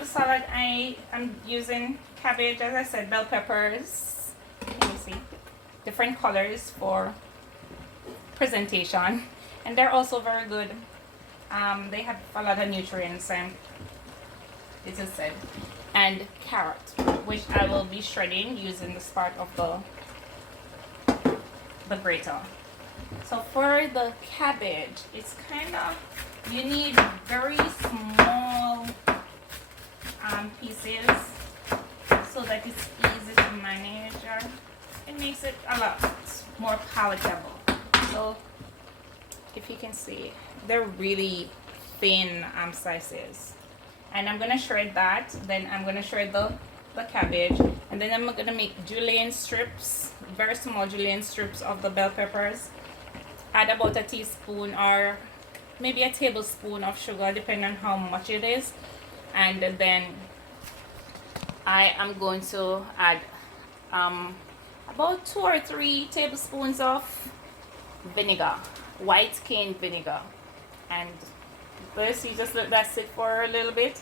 the salad, I am using cabbage, as I said, bell peppers. Can you see? Different colors for presentation, and they're also very good. They have a lot of nutrients, and it is said, and carrot, which I will be shredding using the part of the grater. So for the cabbage, it's kind of, you need very small pieces so that it's easy to manage. It makes it a lot more palatable. So if you can see, they're really thin slices, and I'm gonna shred that. Then I'm gonna shred the cabbage, and then I'm gonna make julienne strips, very small julienne strips of the bell peppers. Add about a teaspoon or maybe a tablespoon of sugar, depending on how much it is. And then I am going to add about 2 or 3 tablespoons of vinegar, white cane vinegar. And this, you just let that sit for a little bit.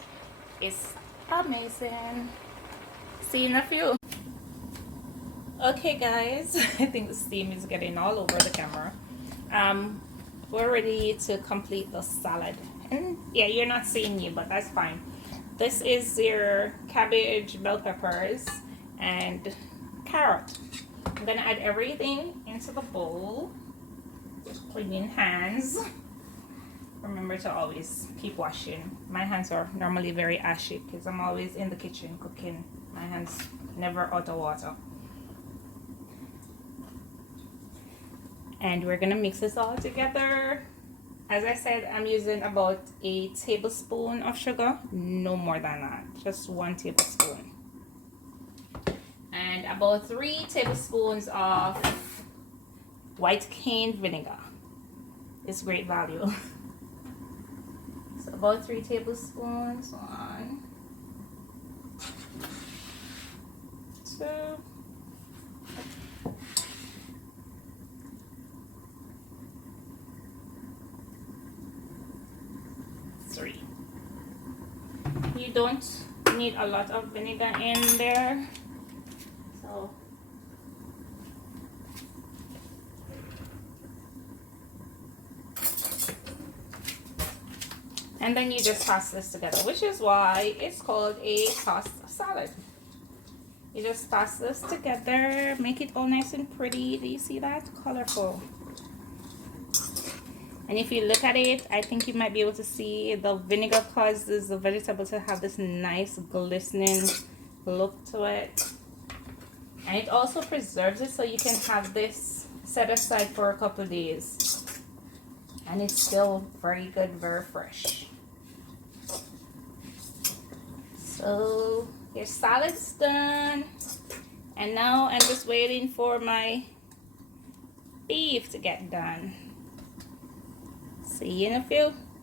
It's amazing. See you in a few. Okay guys, I think the steam is getting all over the camera. We're ready to complete the salad, and yeah, you're not seeing me, but that's fine. This is your cabbage, bell peppers, and carrot. I'm gonna add everything into the bowl. Cleaning hands. Remember to always keep washing. My hands are normally very ashy because I'm always in the kitchen cooking. My hands never out of water. And we're gonna mix this all together. As I said, I'm using about a tablespoon of sugar, no more than that, just 1 tablespoon. And about 3 tablespoons of white cane vinegar. It's great value. So about 3 tablespoons, 1, 2, 3. You don't need a lot of vinegar in there, so and then you just toss this together, which is why it's called a tossed salad. You just toss this together, make it all nice and pretty. Do you see that? Colorful. And if you look at it, I think you might be able to see the vinegar causes the vegetable to have this nice glistening look to it. And it also preserves it, so you can have this set aside for a couple of days. And it's still very good, very fresh. So your salad's done. And now I'm just waiting for my beef to get done. See you in a few.